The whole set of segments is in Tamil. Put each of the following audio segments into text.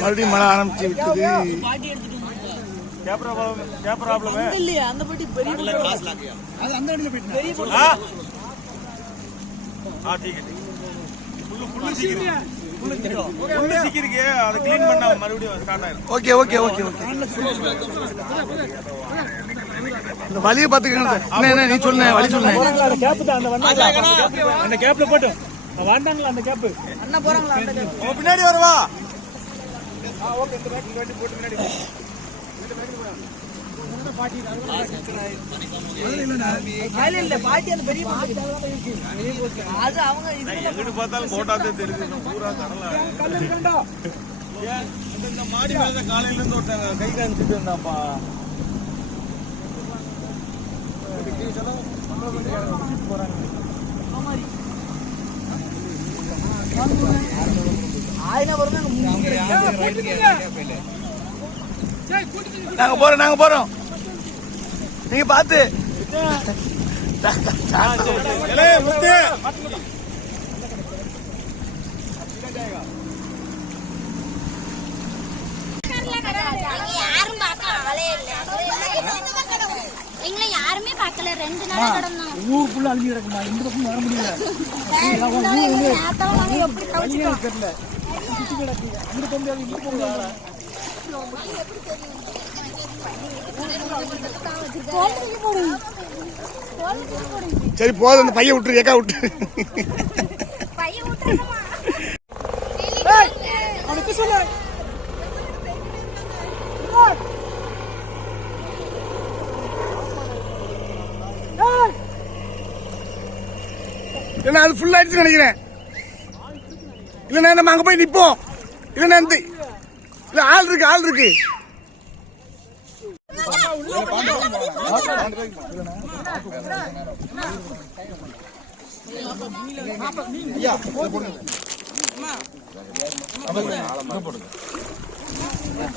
மறுபடியும் மழை ஆரம்பிச்சு விட்டது. Okay okay okay okay. இந்த வழியை பாத்துக்கங்க. என்ன நீ சொல்ல வழி சொல்ல. அந்த கேப்ல போட்டு வாண்டாங்களா அந்த கேப் அண்ணா போறாங்களா அந்த கேப் பின்னாடி வரவா. ஓகே இந்த பேக் வண்டி போட்டு பின்னாடி பாட்டி இல்ல பாட்டி அந்த பெரிய அது அவங்க எங்கிட்டு பார்த்தாலும் போட்டாதே தெரியுது. பூரா கடலா இந்த மாடி மேல காலையில இருந்து ஒருத்தங்க கை காமிச்சிட்டு இருந்தாப்பா. நாங்க போறோம் நீங்க பாத்து யாருமே பார்க்கல. 2 நாள் கடந்தோம். ஊருக்குள்ள அழிஞ்சு கிடக்குமா? இந்த பக்கம் வர முடியல. எப்படி தவிச்சிட்டோம் தெரியல. சுத்தி கிடக்கு. அங்க போக முடியாது, இங்க போக முடியாது. சரி போதும். அந்த பையன் விட்டுரு. ஏக்கா விட்டுரு. அவனுக்கு சொல்ல இல்ல அது ஃபுல் ஆயிடுச்சு நினைக்கிறேன். இல்ல நம்ம அங்க போய் நிப்போம். இல்ல இல்ல ஆள் இருக்கு.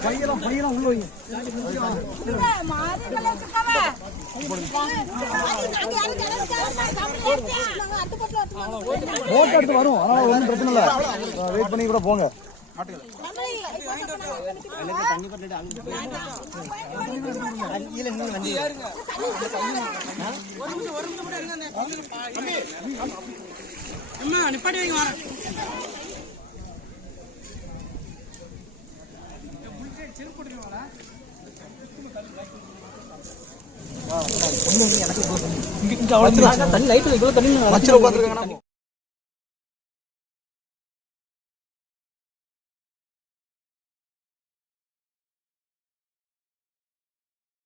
பையெல்லாம் உள்ள வைங்க. போட்டோ எடுத்து வரும். அதனால ஒன்றும் பிரச்சனை இல்லை. வெயிட் பண்ணி கூட போங்க. நிப்பாட்டி வைங்க வர தண்ணி லைட் தண்ணி